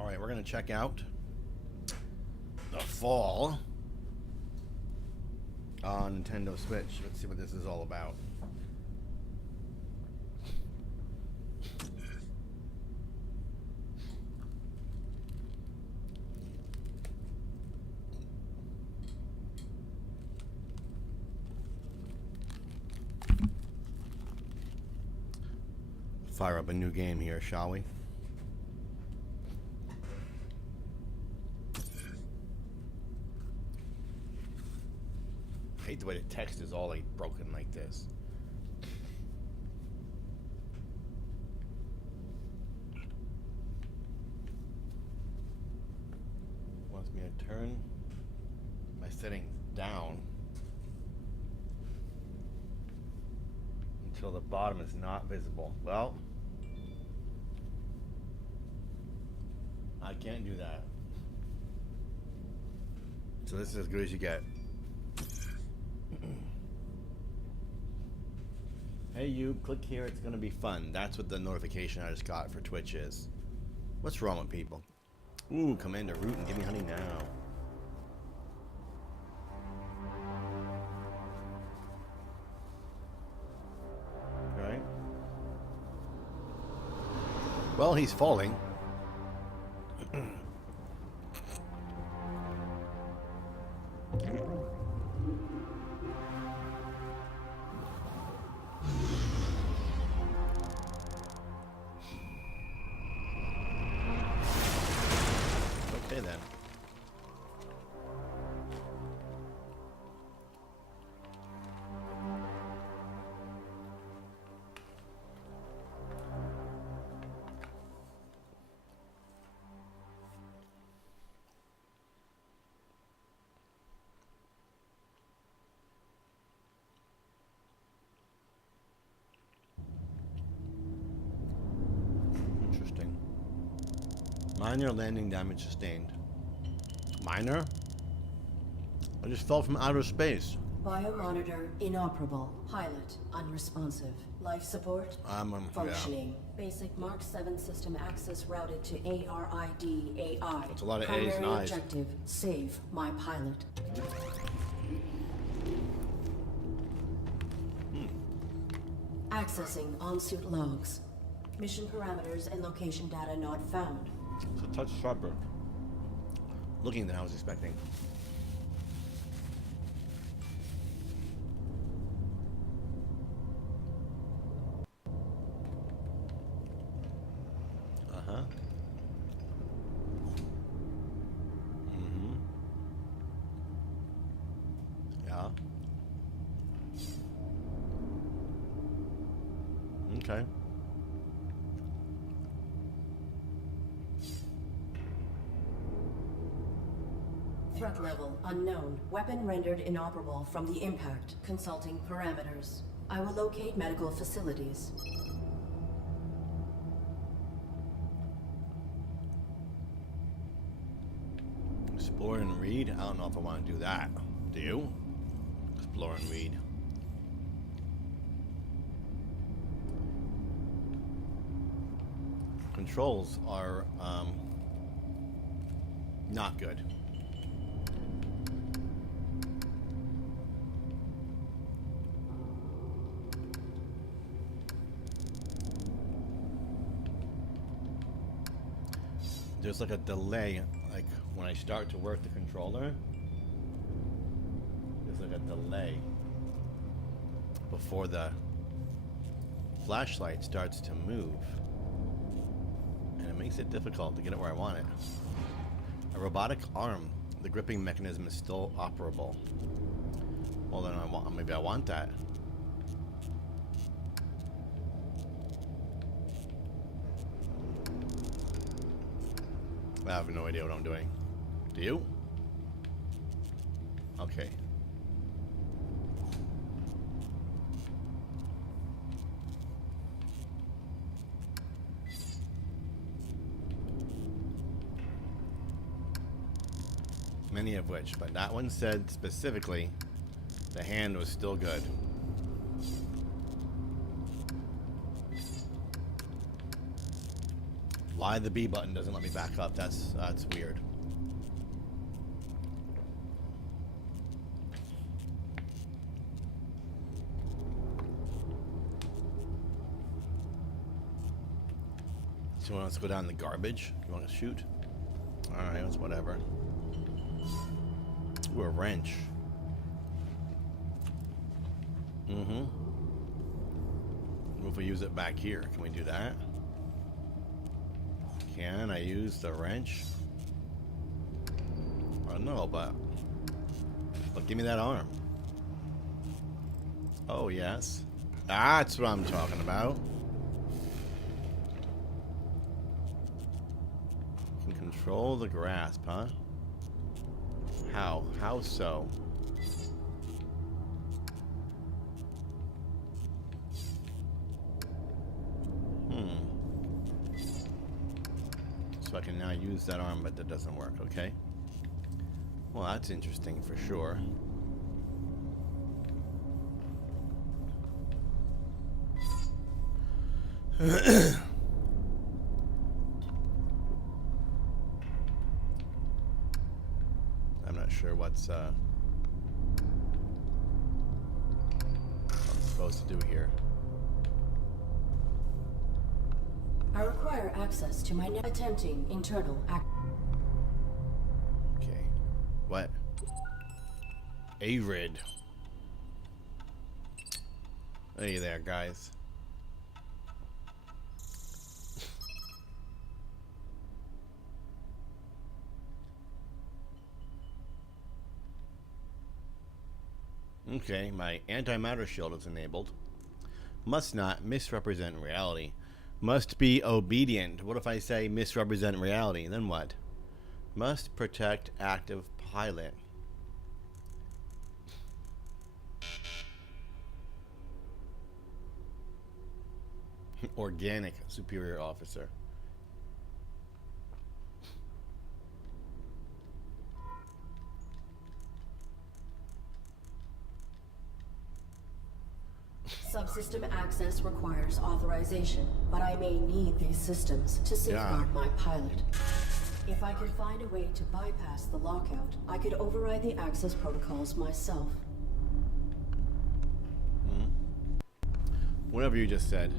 Alright, we're going to check out the Fall on Nintendo Switch. Let's see what this is all about. Fire up a new game here, shall we? I hate the way the text is all like broken like this. Wants me to turn my settings down until the bottom is not visible. Well, I can't do that. So this is as good as you get. Hey you, click here, it's gonna be fun. That's what the notification I just got for Twitch is. What's wrong with people? Ooh, Commander Root and give me honey now. Right? Well, he's falling. Okay then. Interesting. Minor landing damage sustained. Minor? I just fell from outer space. Biomonitor inoperable. Pilot unresponsive. Life support functioning. Basic Mark 7 system access routed to ARID AI. That's a lot of Primary A's and I's. objective: save my pilot. Accessing on-suit logs. Mission parameters and location data not found. It's a touch sharper looking than I was expecting. Uh-huh. Mm-hmm. Yeah. Okay. Threat level unknown. Weapon rendered inoperable from the impact. Consulting parameters. I will locate medical facilities. Explore and read? I don't know if I want to do that. Do you? Explore and read. Controls are not good. There's like a delay, like when I start to work the controller, there's like a delay before the flashlight starts to move. And it makes it difficult to get it where I want it. A robotic arm. The gripping mechanism is still operable. Well then maybe I want that. I have no idea what I'm doing. Do you? Okay. Many of which, but that one said specifically the hand was still good. Why the B button doesn't let me back up? That's weird. So let's go down the garbage. You want to shoot? All right, it's whatever. Ooh, a wrench. Mm-hmm. What if we use it back here? Can we do that? Can I use the wrench? I don't know, but give me that arm. Oh, yes. That's what I'm talking about. Can control the grasp, huh? How? How so? So I can now use that arm, but that doesn't work, okay? Well, that's interesting for sure. I'm not sure what's I'm supposed to do here. I require access to my attempting internal Okay. What? Arid. Hey there, guys. Okay, my antimatter shield is enabled. Must not misrepresent reality. Must be obedient. What if I say misrepresent reality? Then what? Must protect active pilot. Organic superior officer. Subsystem access requires authorization, but I may need these systems to safeguard my pilot. If I can find a way to bypass the lockout, I could override the access protocols myself. Whatever you just said.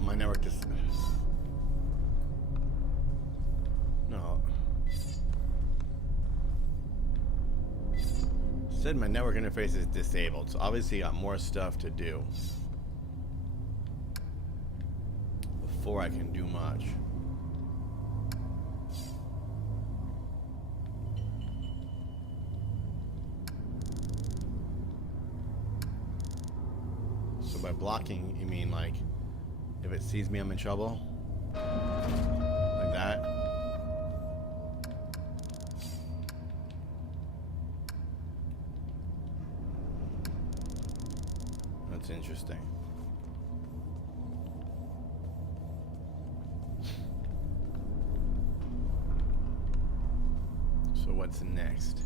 My network just... No. Said my network interface is disabled, so obviously I got more stuff to do before I can do much. So by blocking, you mean like if it sees me, I'm in trouble? Like that? That's interesting. So what's next?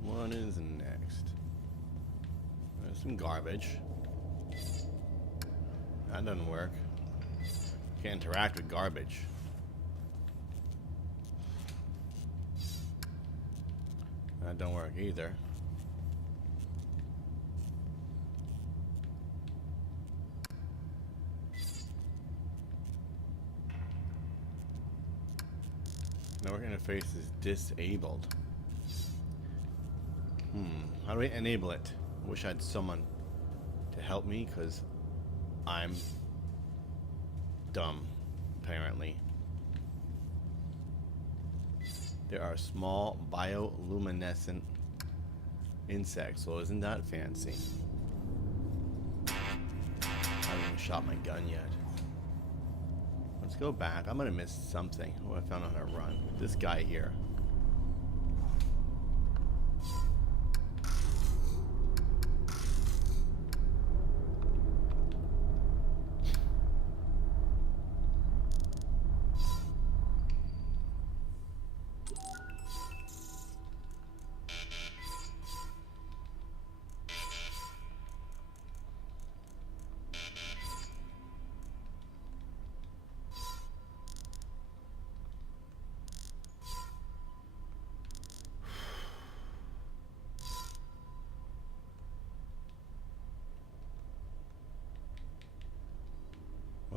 What is next? There's some garbage. That doesn't work. Can't interact with garbage. That don't work either. Network interface is disabled. How do we enable it? I wish I had someone to help me, because I'm dumb, apparently. There are small bioluminescent insects, so isn't that fancy? I haven't even shot my gun yet. Let's go back. I'm gonna miss something. Oh, I found out how to run. This guy here.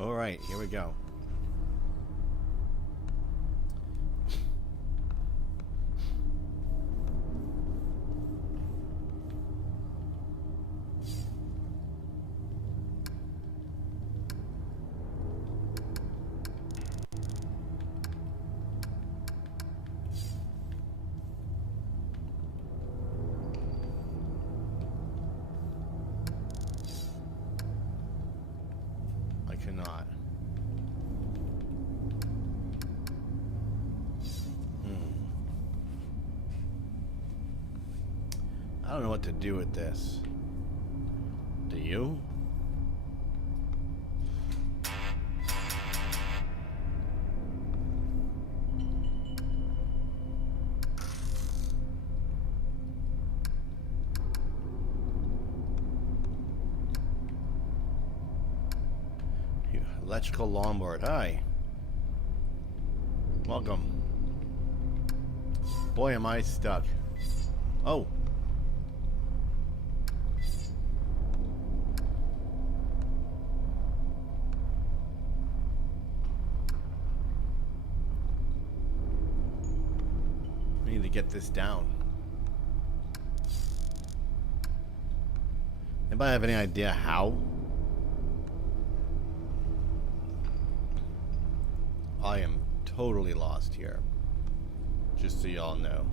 All right, here we go. I cannot. I don't know what to do with this. Do you? Electrical longboard. Hi. Welcome. Boy, am I stuck. Oh. We need to get this down. Anybody have any idea how? I am totally lost here. Just so y'all know.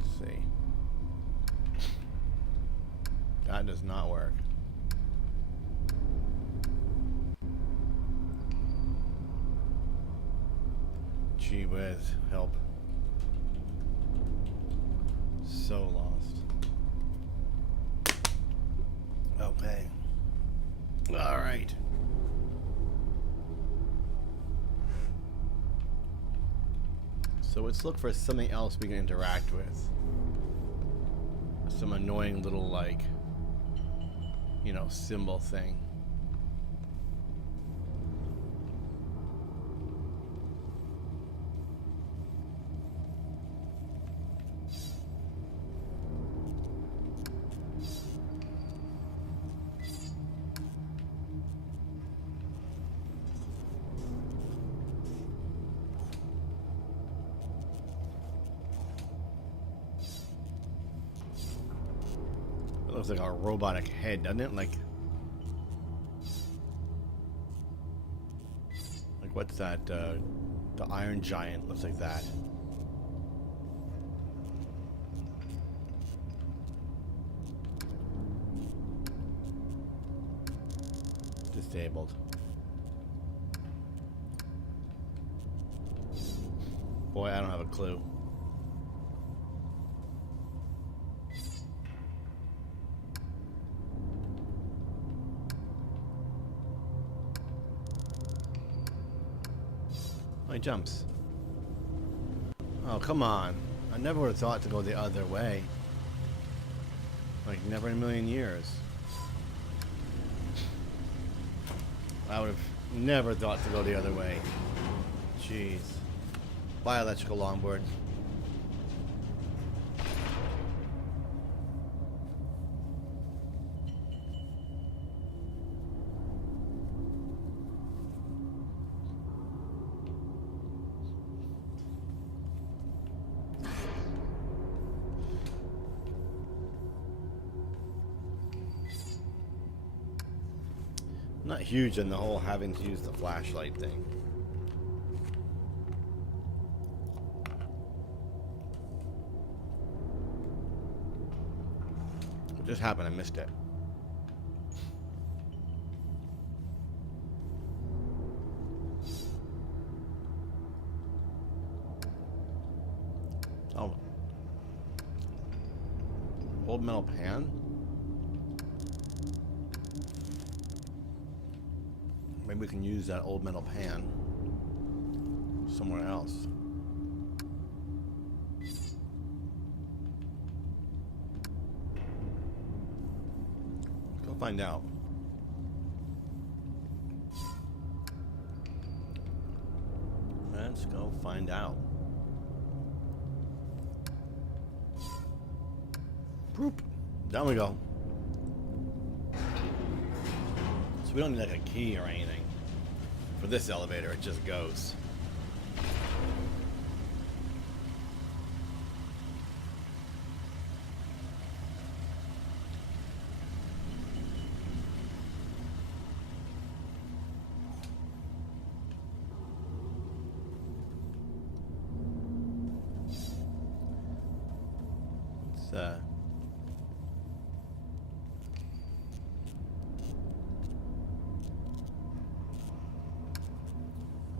Let's see. That does not work. Gee whiz, help. So lost. Okay. All right. So let's look for something else we can interact with. Some annoying little, like, you know, symbol thing. Looks like a robotic head, doesn't it? Like what's that? The Iron Giant looks like that. Disabled. Boy, I don't have a clue. My jumps. Oh, come on. I never would have thought to go the other way. Like, never in a million years. I would have never thought to go the other way. Jeez. Bye, electrical longboard. Not huge in the whole having to use the flashlight thing. What just happened? I missed it. Oh. Old metal pan? Maybe we can use that old metal pan somewhere else. Go find out. Let's go find out. Boop. Down we go. So we don't need like a key or anything. For this elevator, it just goes.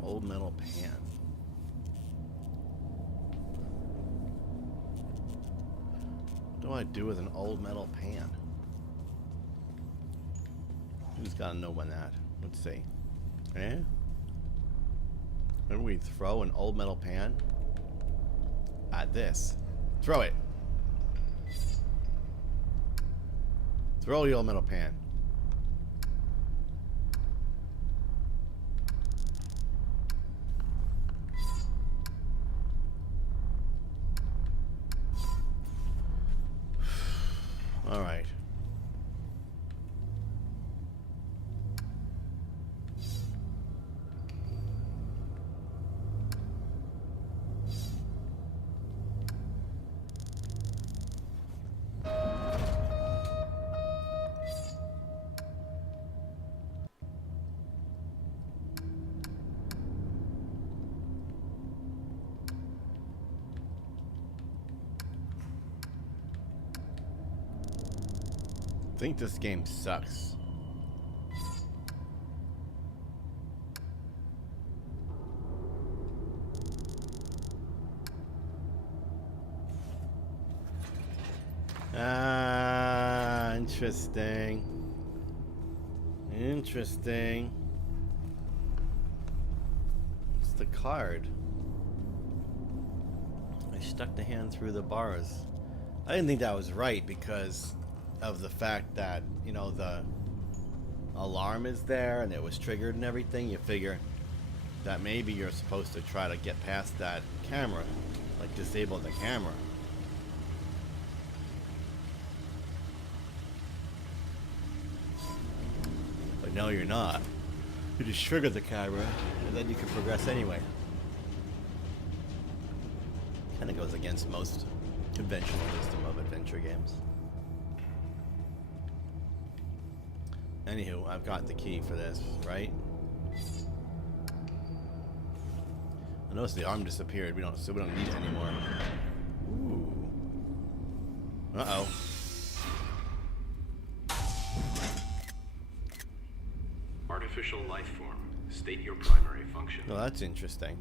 Old metal pan. What do I do with an old metal pan? Who's gotta know when that? Let's see. Eh? Maybe we throw an old metal pan at this. Throw it. Throw the old metal pan. All right. I think this game sucks. Ah, interesting. Interesting. It's the card. I stuck the hand through the bars. I didn't think that was right because of the fact that, you know, the alarm is there and it was triggered and everything. You figure that maybe you're supposed to try to get past that camera, like disable the camera. But no, you're not. You just trigger the camera and then you can progress anyway. Kind of goes against most conventional wisdom of adventure games. Anywho, I've got the key for this, right? I noticed the arm disappeared. We don't need it anymore. Ooh. Uh-oh. Artificial life form. State your primary function. Well, that's interesting.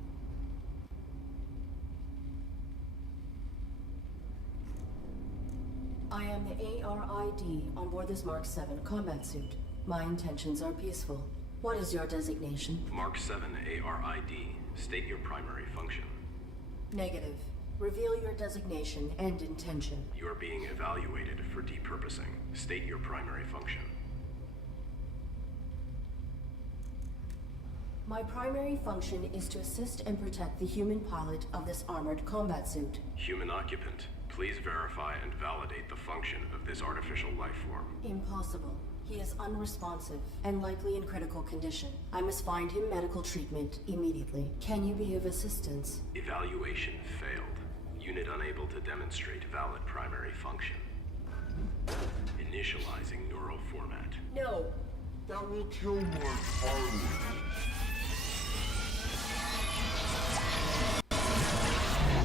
I am the ARID on board this Mark 7 combat suit. My intentions are peaceful. What is your designation? Mark 7 ARID. State your primary function. Negative. Reveal your designation and intention. You are being evaluated for depurposing. State your primary function. My primary function is to assist and protect the human pilot of this armored combat suit. Human occupant, please verify and validate the function of this artificial life form. Impossible. He is unresponsive and likely in critical condition. I must find him medical treatment immediately. Can you be of assistance? Evaluation failed. Unit unable to demonstrate valid primary function. Initializing neural format. No. That will kill my pilot.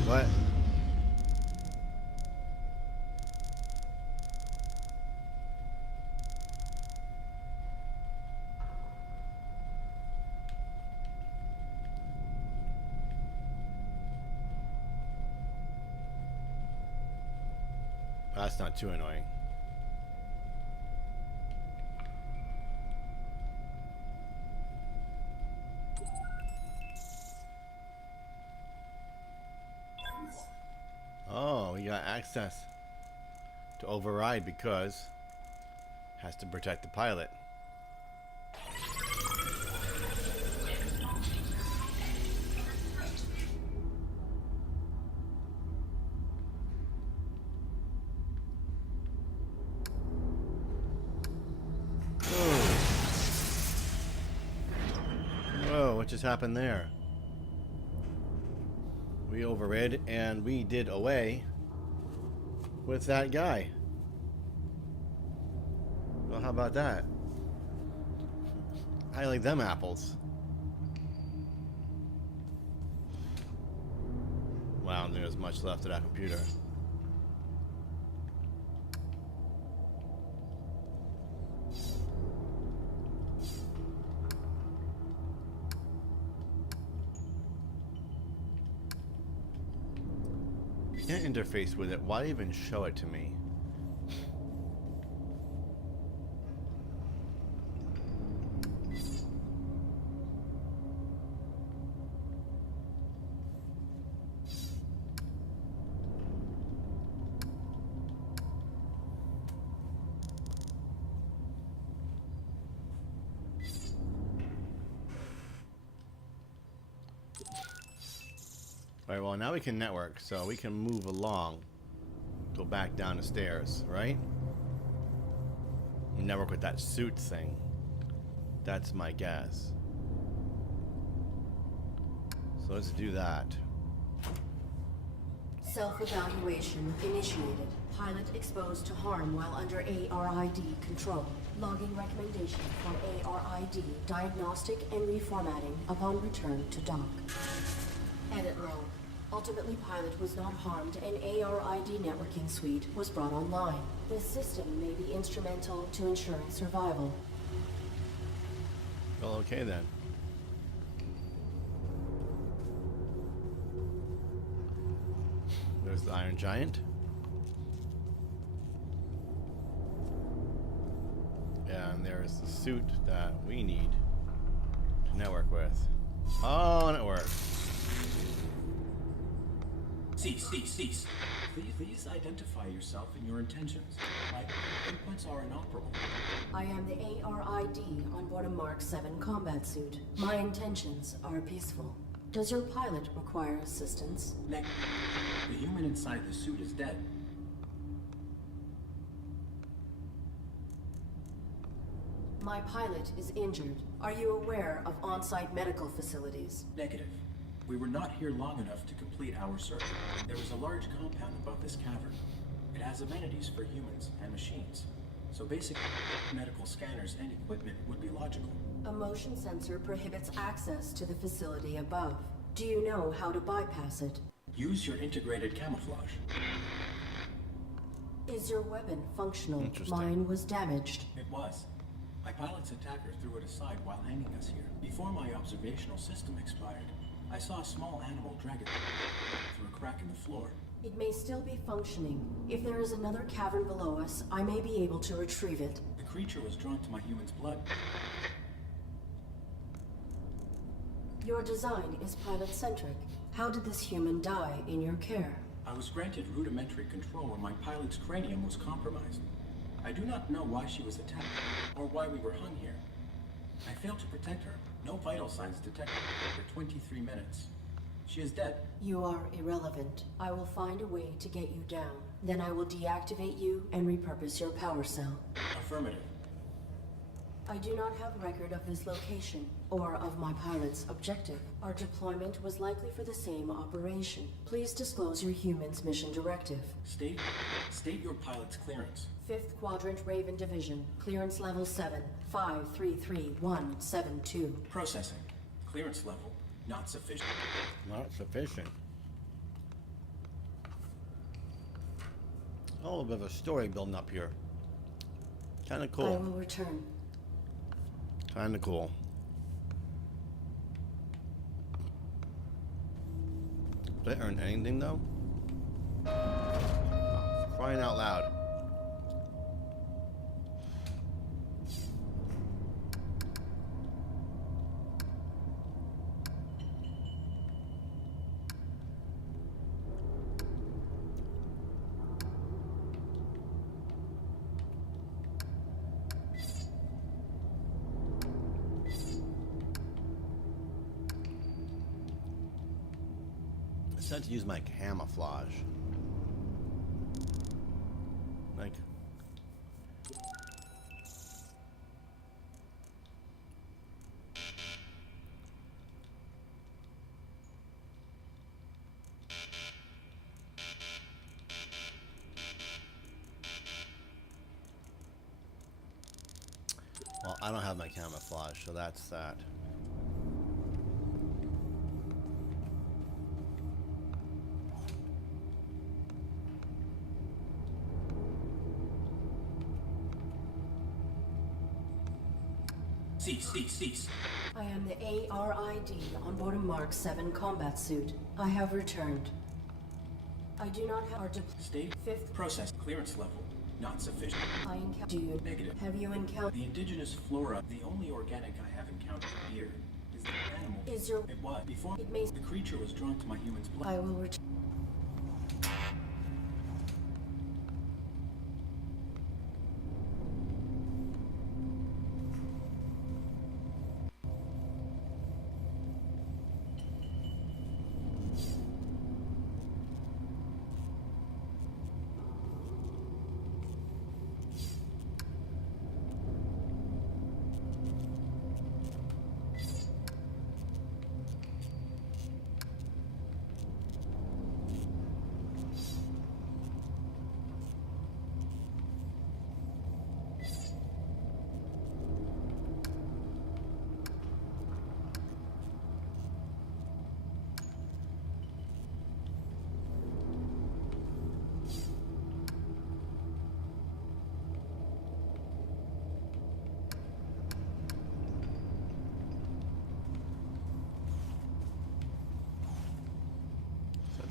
What? That's not too annoying. Oh, we got access to override because has to protect the pilot. what just happened there? We overrid and we did away with that guy. Well, how about that? I like them apples. Wow, I don't think there's much left of that computer. Can't interface with it. Why even show it to me? Alright, well now we can network, so we can move along. Go back down the stairs, right? Network with that suit thing. That's my guess. So let's do that. Self-evaluation initiated. Pilot exposed to harm while under ARID control. Logging recommendation for ARID diagnostic and reformatting upon return to dock. Edit log. Ultimately, Pilot was not harmed and ARID networking suite was brought online. This system may be instrumental to ensuring survival. Well, okay then. There's the Iron Giant. And there's the suit that we need to network with. Oh, and it works. Cease. Please identify yourself and your intentions. My inputs are inoperable. I am the ARID on board a Mark 7 combat suit. My intentions are peaceful. Does your pilot require assistance? The human inside the suit is dead. My pilot is injured. Are you aware of on-site medical facilities? Negative. We were not here long enough to complete our search. There was a large compound above this cavern. It has amenities for humans and machines. So basic medical scanners and equipment would be logical. A motion sensor prohibits access to the facility above. Do you know how to bypass it? Use your integrated camouflage. Is your weapon functional? Interesting. Mine was damaged. It was. My pilot's attacker threw it aside while hanging us here. Before my observational system expired, I saw a small animal drag it through a crack in the floor. It may still be functioning. If there is another cavern below us, I may be able to retrieve it. The creature was drawn to my human's blood. Your design is pilot-centric. How did this human die in your care? I was granted rudimentary control when my pilot's cranium was compromised. I do not know why she was attacked, or why we were hung here. I failed to protect her. No vital signs detected for 23 minutes. She is dead. You are irrelevant. I will find a way to get you down. Then I will deactivate you and repurpose your power cell. Affirmative. I do not have record of this location, or of my pilot's objective. Our deployment was likely for the same operation. Please disclose your human's mission directive. State your pilot's clearance. 5th Quadrant Raven Division. Clearance level 7. 533172. Processing. Clearance level not sufficient. Not sufficient. A little bit of a story building up here. Kind of I cool. will return. Kind of cool. Did I earn anything though? Crying out loud. I had to use my camouflage. Like, I don't have my camouflage, so that's that. Cease. I am the ARID on board a Mark 7 combat suit. I have returned. I do not have our State fifth. process clearance level not sufficient. I encounter. Do you Negative. have you encountered? The indigenous flora, the only organic I have encountered here is the animal. Is your? It was before It may. the creature was drawn to my human's blood. I will return.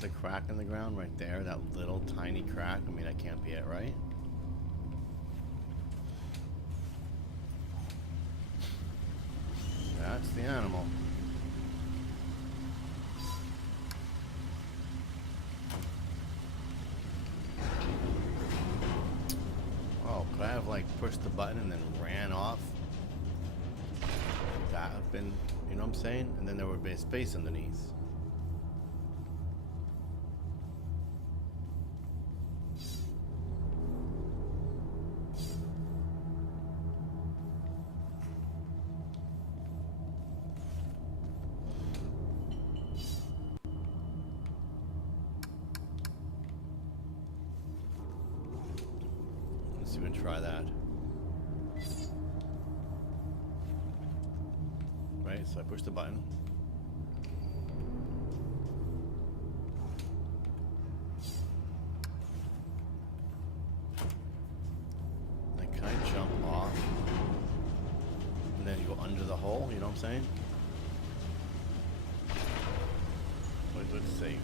The crack in the ground right there, that little tiny crack. I mean, that can't be it, right? That's the animal. Oh, could I have like pushed the button and then ran off? That have been, you know what I'm saying? And then there would be a space underneath. Let's even try that. Right, so I push the button. Like, can I jump off? And then go under the hole, you know what I'm saying? Let's see.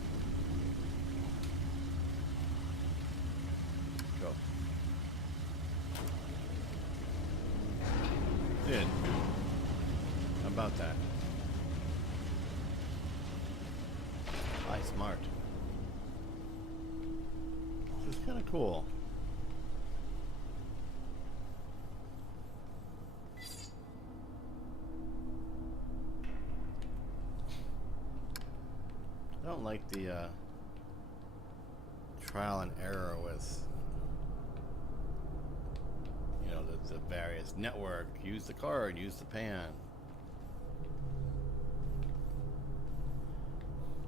Go. Did. How about that? Hi, smart. This is kind of cool. I don't like the trial and error with, you know, the various network. Use the card, use the pan.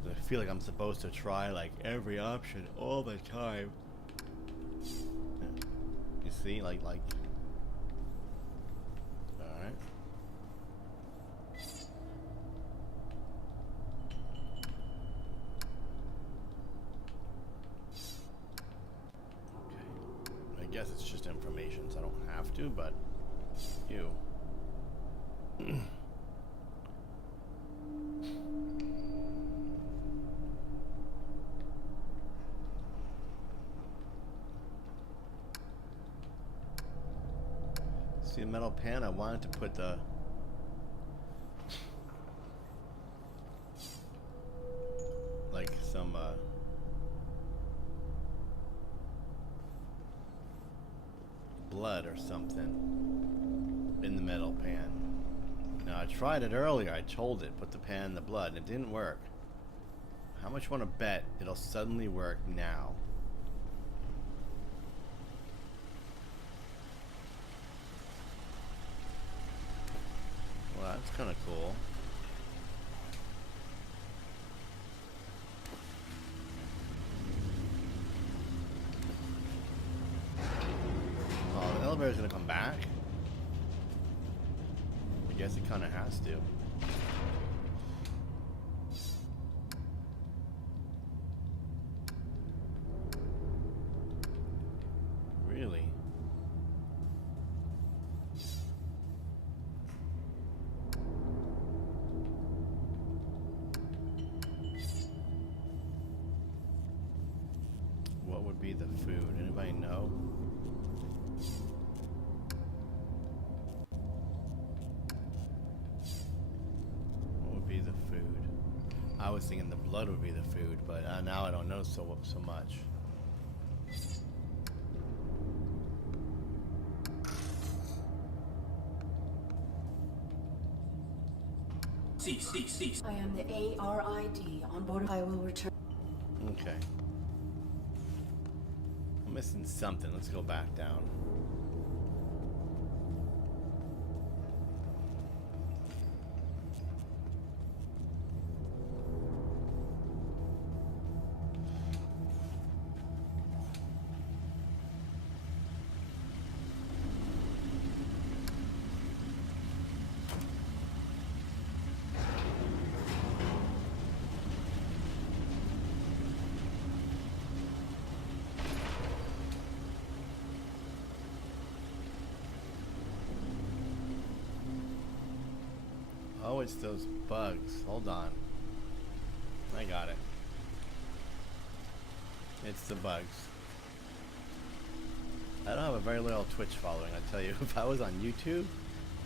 I feel like I'm supposed to try like every option all the time. You see, like. All right. Okay. I guess it's just information, so I don't have to, but you. See a metal pan? I wanted to put the like some blood or something in the metal pan. Now I tried it earlier. I told it put the pan in the blood and it didn't work. How much want to bet it'll suddenly work now? Well, that's kind of cool. Oh, the elevator's gonna come back? Guess it kind of has to. Really? What would be the food? Anybody know? What would be the food? I was thinking the blood would be the food, but now I don't know so much. Cease. I am the ARID on board. I will return. Okay. I'm missing something. Let's go back down. Oh, it's those bugs. Hold on. I got it. It's the bugs. I don't have a very loyal Twitch following, I tell you. If I was on YouTube,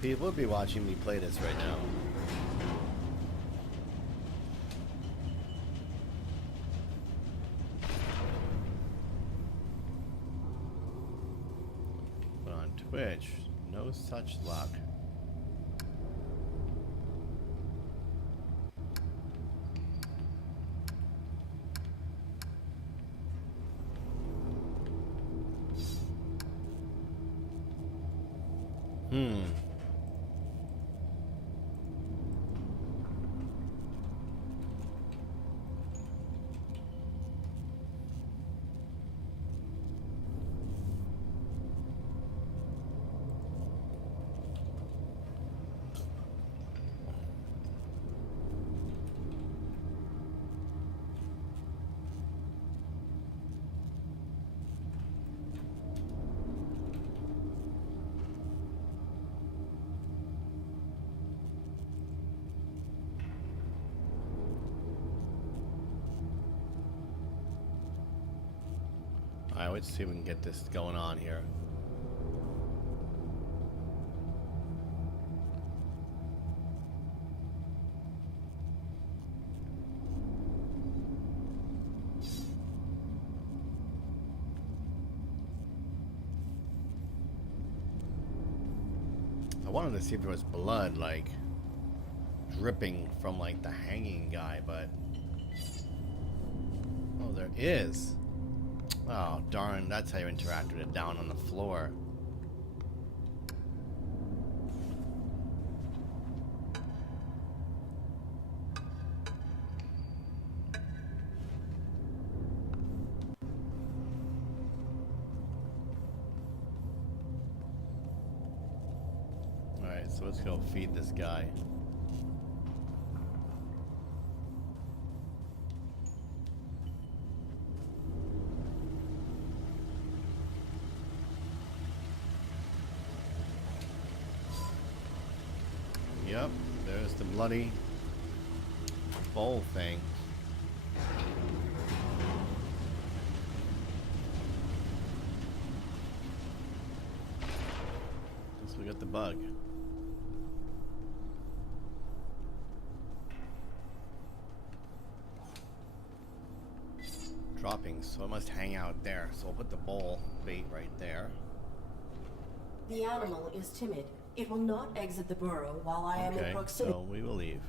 people would be watching me play this right now. But on Twitch, no such luck. Alright, let's see if we can get this going on here. I wanted to see if there was blood, like, dripping from, like, the hanging guy, but... Oh, there is! Oh, darn, that's how you interact with it, down on the floor. Alright, so let's go feed this guy. Yep, there's the bloody bowl thing. Guess we got the bug. Dropping, so it must hang out there. So we'll put the bowl bait right there. The animal is timid. It will not exit the burrow while I am in proximity. So we will leave.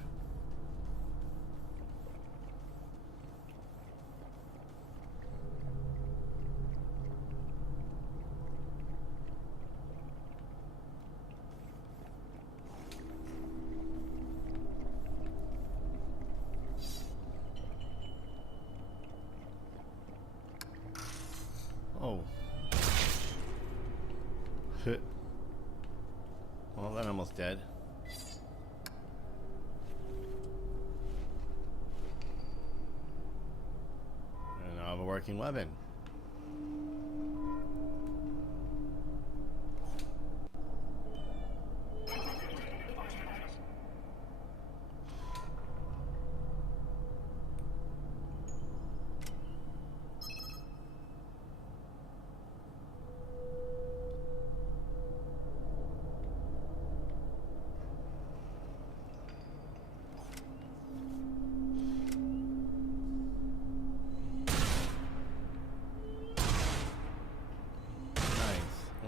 Oh. Well, that almost dead. working weapon.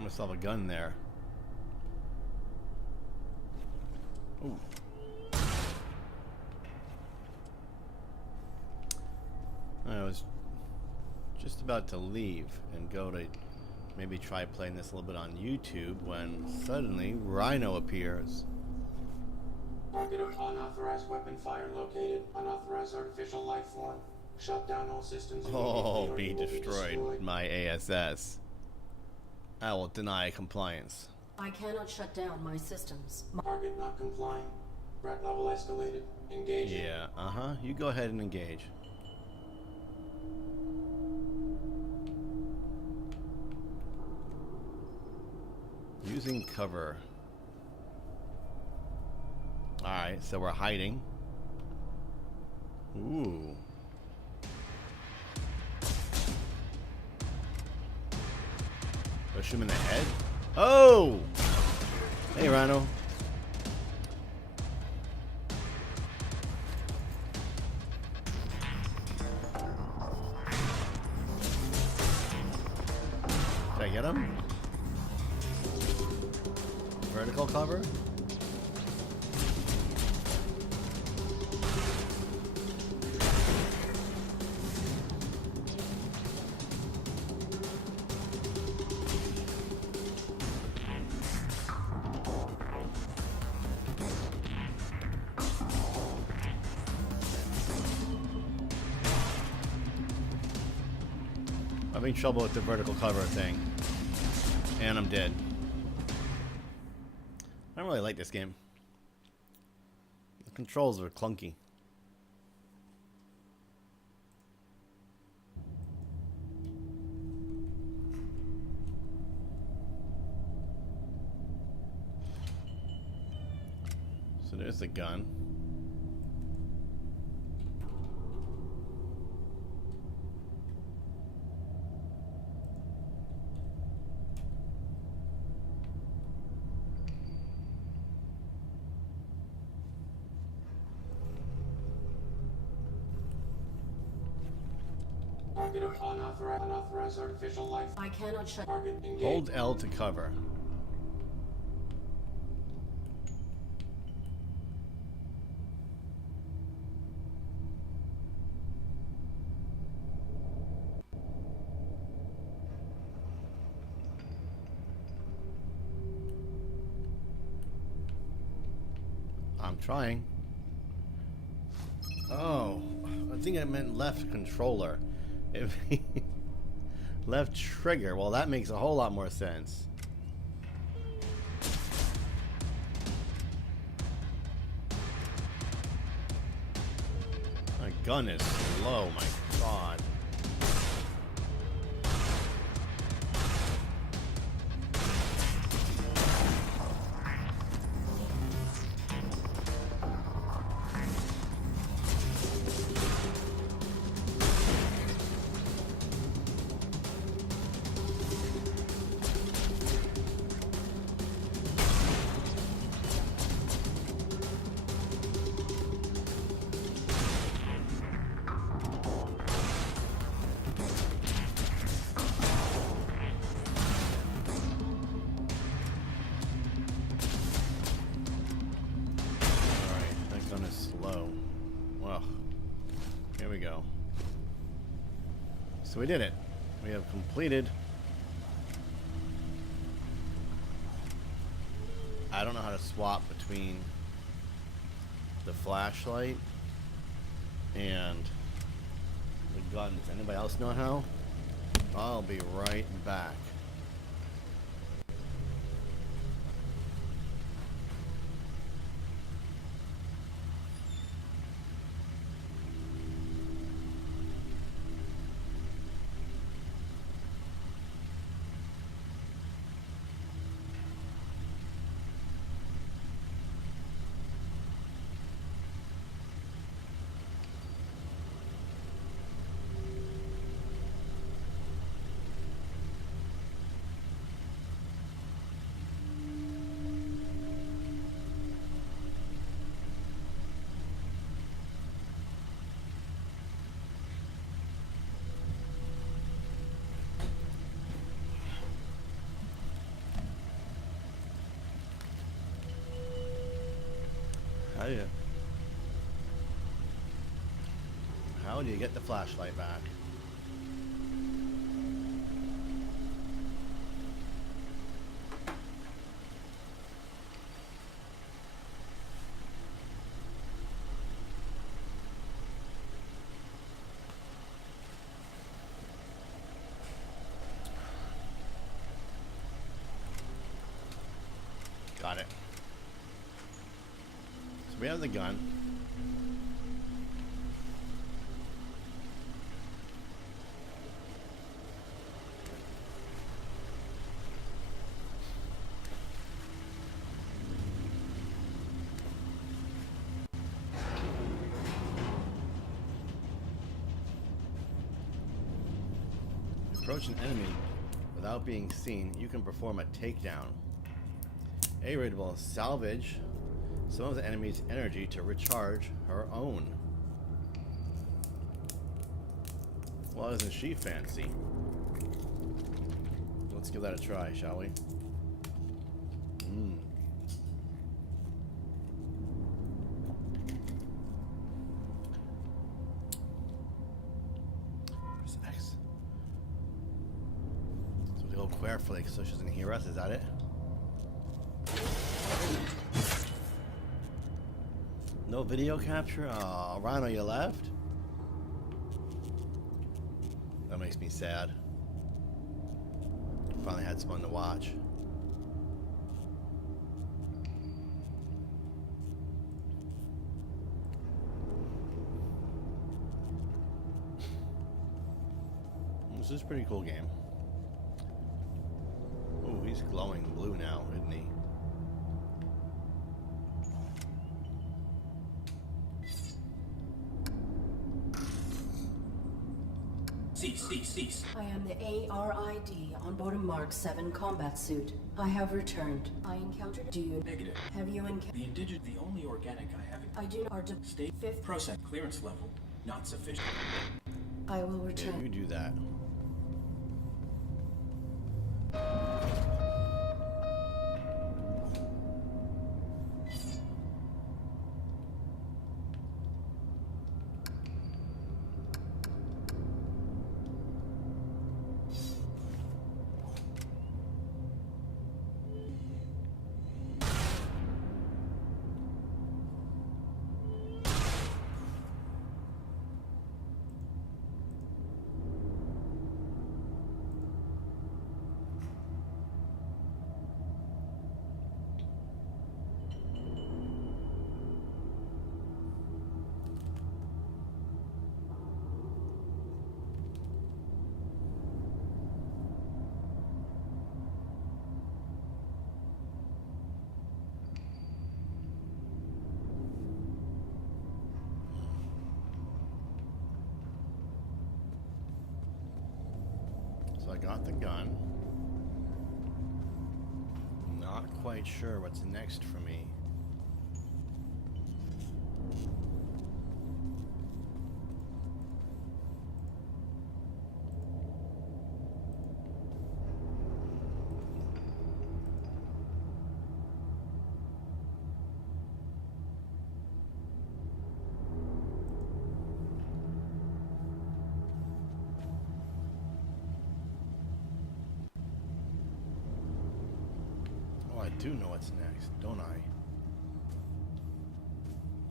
Myself a gun there. Ooh. I was just about to leave and go to maybe try playing this a little bit on YouTube when suddenly Rhino appears. Target of unauthorized weapon fire located. Unauthorized artificial life form. Shut down all systems. Oh, be destroyed. My ASS. I will deny compliance. I cannot shut down my systems. Target not complying. Threat level escalated. Engaging. Yeah, you go ahead and engage. Using cover. Alright, so we're hiding. Ooh. Push him in the head. Oh! Hey, Rhino. Did I get him? Vertical cover? Having trouble with the vertical cover thing. And I'm dead. I don't really like this game. The controls are clunky. So there's the gun. Target of unauthorized artificial life. I cannot shut. Target engaged. Hold L to cover. I'm trying. Oh, I think I meant left controller. If left trigger. Well, that makes a whole lot more sense. My gun is slow, my god. So we did it. We have completed. I don't know how to swap between the flashlight and the guns. Anybody else know how? I'll be right back. tell you. How do you get the flashlight back? Got it. So we have the gun. Approach an enemy without being seen, you can perform a takedown. A-Raid will salvage some of the enemy's energy to recharge her own. Well, isn't she fancy? Let's give that a try, shall we? Press X. So we go carefully so she doesn't hear us, is that it? No video capture? Aw, Rhino, you left? That makes me sad. Finally had someone to watch. This is a pretty cool game. Oh, he's glowing blue now, isn't he? Cease. I am the ARID on board a Mark 7 combat suit. I have returned. I encountered. Do you? Negative. Have you encountered? The indigenous, the only organic I have. I do not. State Fifth. process clearance level not sufficient. I will Yeah, return. you do that. So I got the gun. Not quite sure what's next for me. I do know what's next, don't I?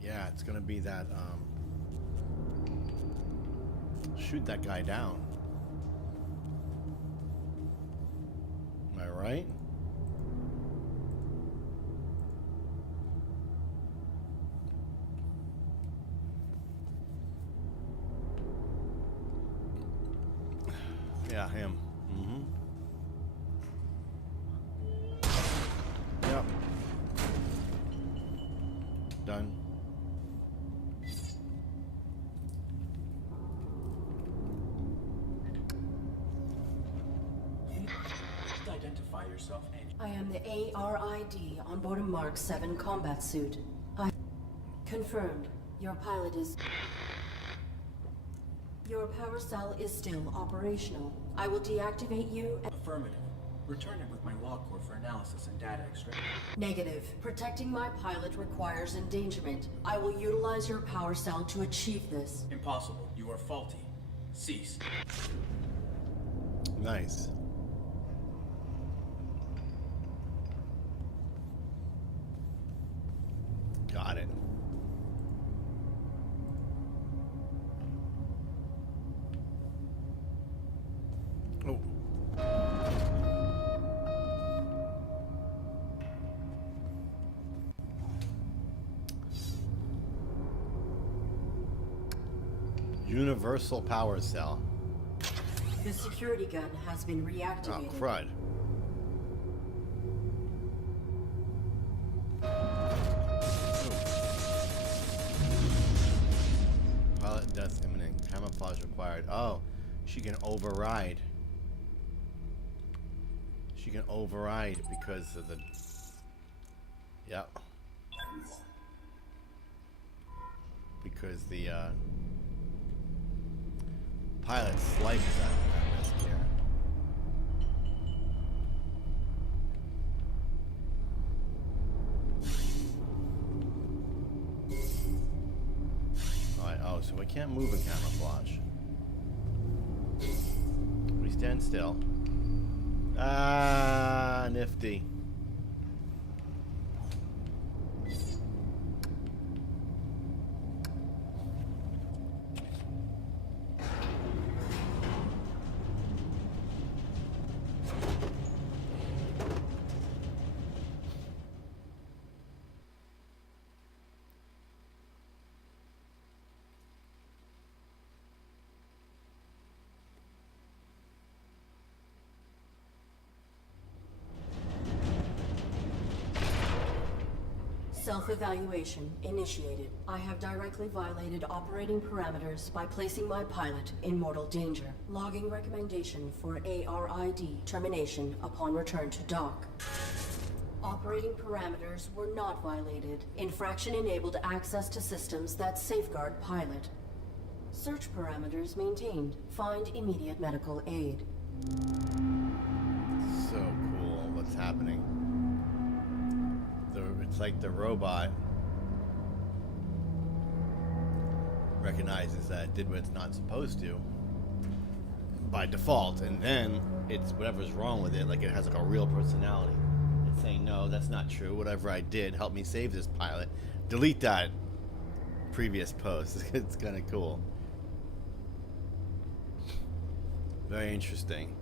Yeah, it's gonna be that, shoot that guy down. Am I right? Yeah, him. Mm-hmm. Yep. Done. Please identify yourself, Angel. I am the ARID on board a Mark 7 combat suit. I confirmed. Your pilot is. Your power cell is still operational. I will deactivate you. Affirmative. Return it with my log core for analysis and data extraction. Negative. Protecting my pilot requires endangerment. I will utilize your power cell to achieve this. Impossible. You are faulty. Cease. Nice. Got it. Oh. Universal power cell. The security gun has been Oh, reactivated. crud. Pilot death imminent. Camouflage required. Oh, she can override. She can override because of the... Yep. Because the, pilot's life is at risk here. Alright, oh, so we can't move in camouflage. We stand still. Ah, nifty. Self-evaluation initiated. I have directly violated operating parameters by placing my pilot in mortal danger. Logging recommendation for ARID termination upon return to dock. Operating parameters were not violated. Infraction enabled access to systems that safeguard pilot. Search parameters maintained. Find immediate medical aid. So cool. What's happening? It's like the robot recognizes that it did what it's not supposed to by default, and then it's whatever's wrong with it, like it has like a real personality. It's saying, no, that's not true. Whatever I did helped me save this pilot. Delete that previous post. It's kind of cool. Very interesting.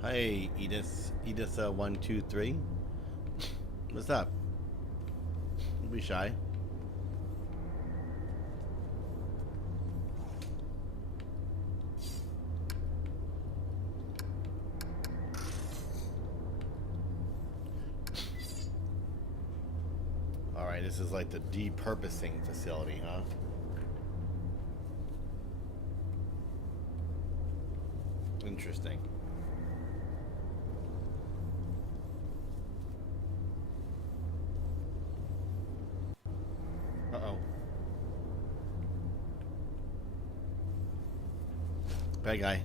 Hey, Edith. Edith, 123. What's up? Don't be shy. Alright, this is like the depurposing facility, huh? Interesting. Uh-oh. Bad guy.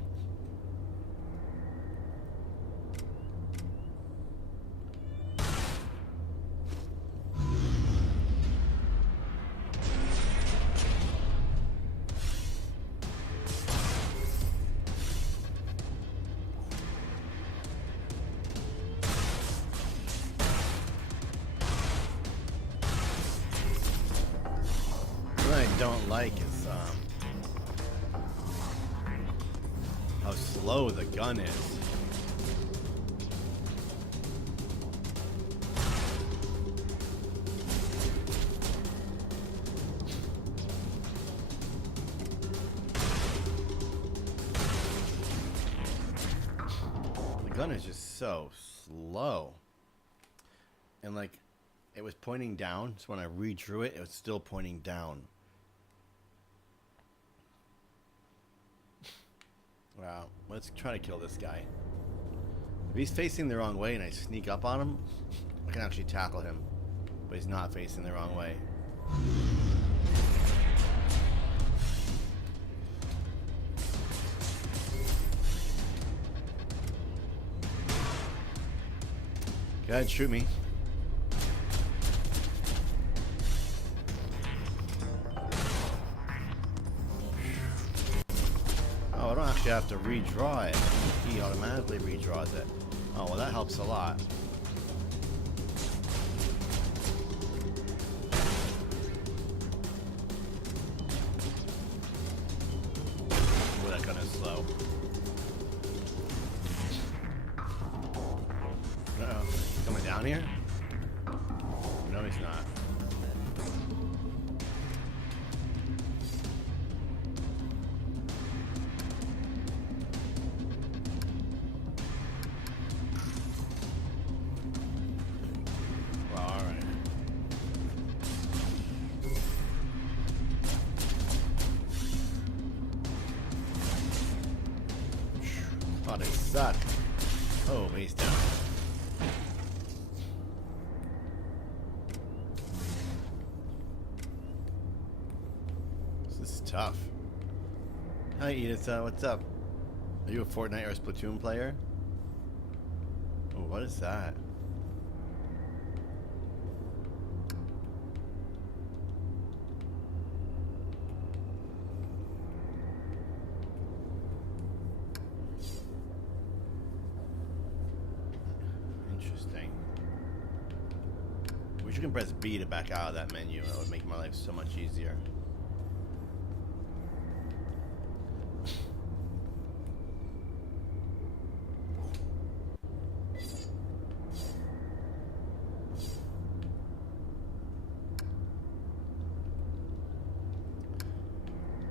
What I don't like is how slow the gun is. The gun is just so slow. And like, it was pointing down, so when I redrew it, it was still pointing down. Wow, let's try to kill this guy. If he's facing the wrong way and I sneak up on him, I can actually tackle him. But he's not facing the wrong way. Go ahead, shoot me. Oh, I don't actually have to redraw it. He automatically redraws it. Oh, well, that helps a lot. Oh, that gun is slow. Uh-oh. Coming down here? No, he's not. Well, alright. Oh, they suck. Oh, he's down. This is tough. Hi, Edith. What's up? Are you a Fortnite or a Splatoon player? Oh, what is that? Interesting. Wish you can press B to back out of that menu. It would make my life so much easier.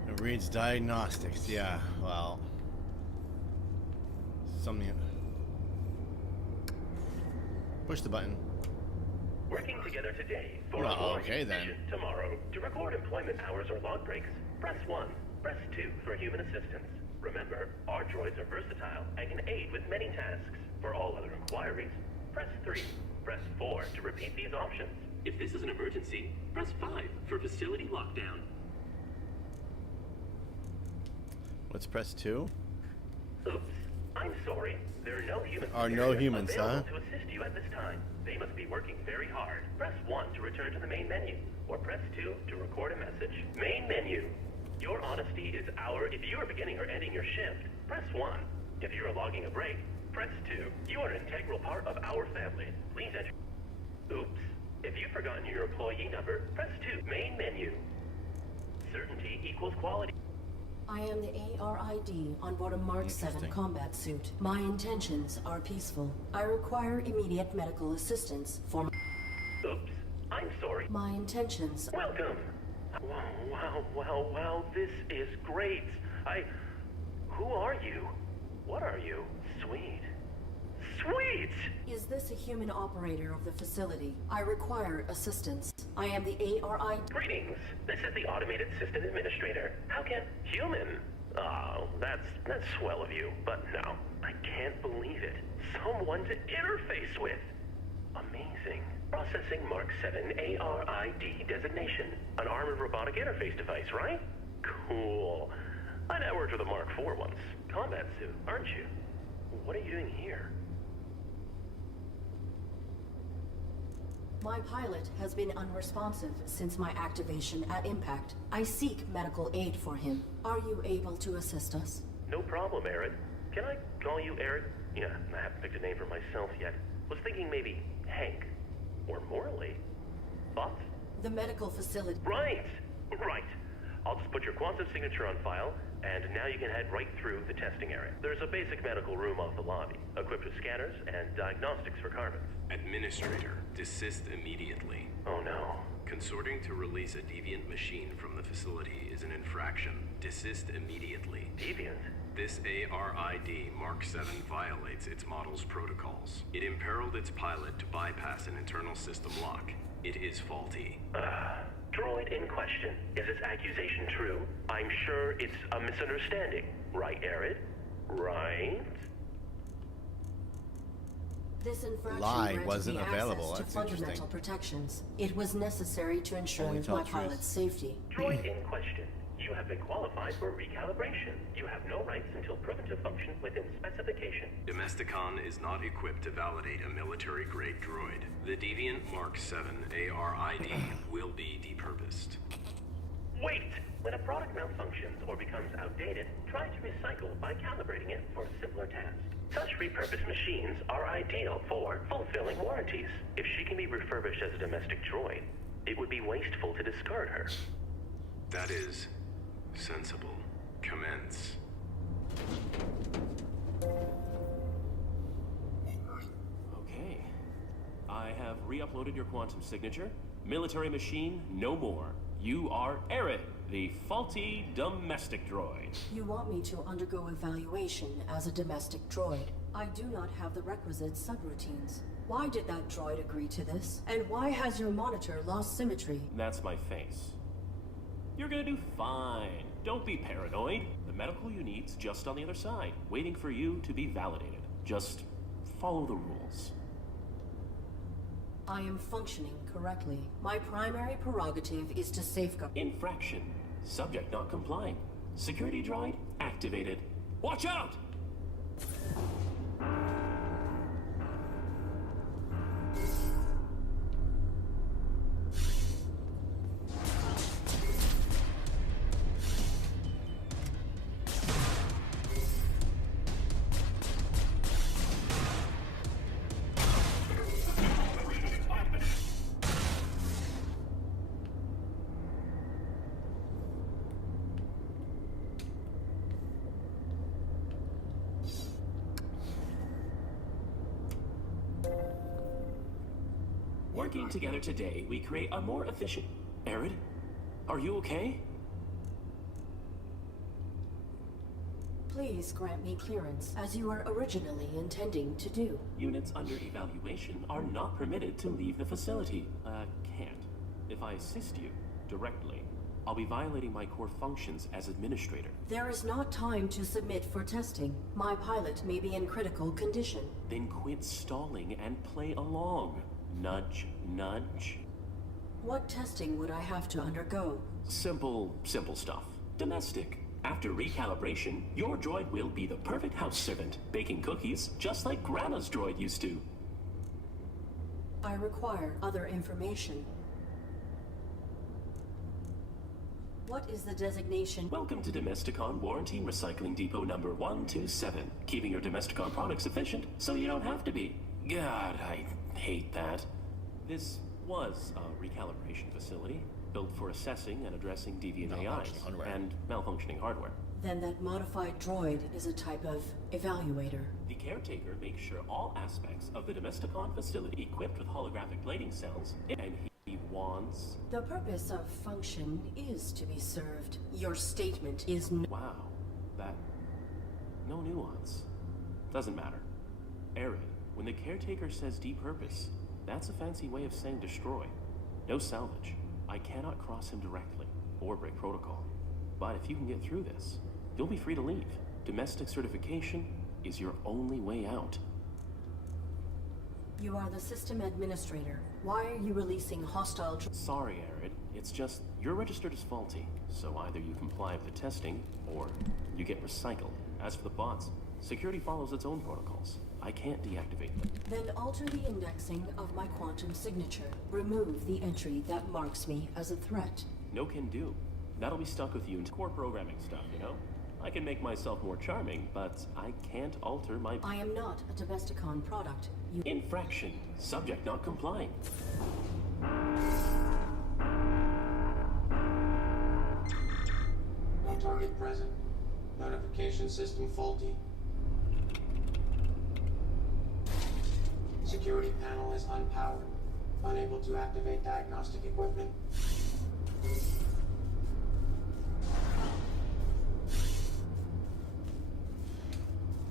It reads diagnostics. Yeah, well, something. Push the button. Working together today for Well, a more okay, then. efficient tomorrow. To record employment hours or log breaks, press 1. Press 2 for human assistance. Remember, our droids are versatile and can aid with many tasks. For all other inquiries, press 3. Press 4 to repeat these options. If this is an emergency, press 5 for facility lockdown. Let's press 2. Oops. I'm sorry. There are no humans. Are no humans, available huh? to assist you at this time. They must be working very hard. Press 1 to return to the main menu, or press 2 to record a message. Main menu. Your honesty is our. If you are beginning or ending your shift, press 1. If you are logging a break, press 2. You are an integral part of our family. Please enter. Oops. If you've forgotten your employee number, press 2. Main menu. Certainty equals quality. I am the ARID on board a Mark 7 Interesting. combat suit. My intentions are peaceful. I require immediate medical assistance for Oops. I'm sorry. my intentions. Welcome. Wow, this is great. Who are you? What are you? Sweet. Is this a human operator of the facility? I require assistance. I am the ARID. Greetings. This is the Automated System Administrator. How can... Human? Oh, that's swell of you. But no, I can't believe it. Someone to interface with. Amazing. Processing Mark 7 ARID designation. An armored robotic interface device, right? Cool. I networked with a Mark 4 once. Combat suit, aren't you? What are you doing here? My pilot has been unresponsive since my activation at impact. I seek medical aid for him. Are you able to assist us? No problem, Aaron. Can I call you Aaron? Yeah, I haven't picked a name for myself yet. Was thinking maybe Hank. Or Morley. Thoughts? The medical facility. Right! I'll just put your quantum signature on file, and now you can head right through the testing area. There's a basic medical room off the lobby, equipped with scanners and diagnostics for carbons. Administrator, desist immediately. Oh no. Consorting to release a deviant machine from the facility is an infraction. Desist immediately. Deviant? This ARID Mark 7 violates its model's protocols. It imperiled its pilot to bypass an internal system lock. It is faulty. Droid in question. Is this accusation true? I'm sure it's a misunderstanding. Right, Arid? Right? This infraction Lie granted wasn't me available. access to That's fundamental interesting. protections. It was necessary to ensure Only tell my truth. pilot's safety. Droid in question. You have been qualified for recalibration. You have no rights until proven to function within specification. Domesticon is not equipped to validate a military-grade droid. The Deviant Mark 7 ARID will be depurposed. Wait! When a product malfunctions or becomes outdated, try to recycle by calibrating it for a simpler task. Such repurposed machines are ideal for fulfilling warranties. If she can be refurbished as a domestic droid, it would be wasteful to discard her. That is sensible. Commence. Okay. I have re-uploaded your quantum signature. Military machine, no more. You are Arid, the faulty domestic droid. You want me to undergo evaluation as a domestic droid. I do not have the requisite subroutines. Why did that droid agree to this? And why has your monitor lost symmetry? That's my face. You're gonna do fine. Don't be paranoid. The medical you need's just on the other side, waiting for you to be validated. Just follow the rules. I am functioning correctly. My primary prerogative is to safeguard. Infraction. Subject not complying. Security droid activated. Watch out! Working together today, we create a more efficient... Arid, are you okay? Please grant me clearance, as you were originally intending to do. Units under evaluation are not permitted to leave the facility. Can't. If I assist you directly, I'll be violating my core functions as administrator. There is not time to submit for testing. My pilot may be in critical condition. Then quit stalling and play along. Nudge, nudge. What testing would I have to undergo? Simple stuff. Domestic. After recalibration, your droid will be the perfect house servant, baking cookies just like Grandma's droid used to. I require other information. What is the designation? Welcome to Domesticon Warranty Recycling Depot number 127. Keeping your Domesticon products efficient so you don't have to be. God, I hate that. This was a recalibration facility, built for assessing and addressing deviant AIs and malfunctioning hardware. Then that modified droid is a type of evaluator. The caretaker makes sure all aspects of the Domesticon facility equipped with holographic lighting cells, and he wants... The purpose of function is to be served. Your statement is Wow. That... no nuance. Doesn't matter. Arid, when the caretaker says depurpose, that's a fancy way of saying destroy. No salvage. I cannot cross him directly, or break protocol. But if you can get through this, you'll be free to leave. Domestic certification is your only way out. You are the system administrator. Why are you releasing hostile Sorry, Arid. It's just, you're registered as faulty. So either you comply with the testing, or you get recycled. As for the bots, security follows its own protocols. I can't deactivate them. Then alter the indexing of my quantum signature. Remove the entry that marks me as a threat. No can do. That'll be stuck with you into core programming stuff, you know? I can make myself more charming, but I can't alter my... I am not a Domesticon product. You... Infraction. Subject not complying. No target present. Notification system faulty. Security panel is unpowered. Unable to activate diagnostic equipment.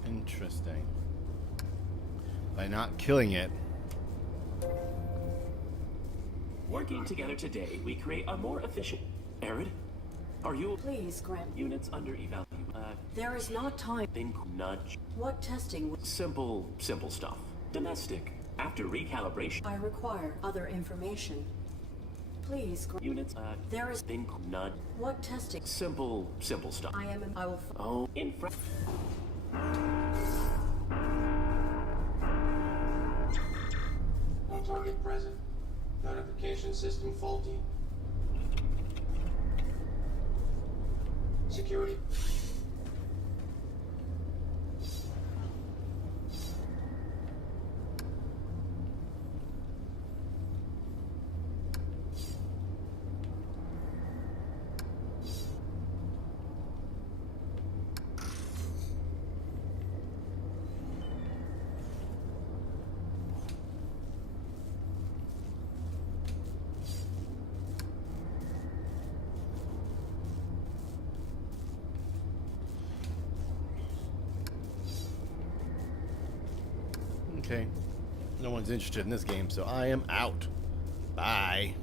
Interesting. By not killing it. Working together today, we create a more efficient... Arid, are you... Please grant... Units under evaluation. There is not time... Then nudge. What testing... Simple stuff. Domestic. After recalibration... I require other information. Please, Units, there is thing none. what testing? Simple stuff. I will. Oh, No target present. Notification system faulty. Security. Okay. No one's interested in this game, so I am out. Bye.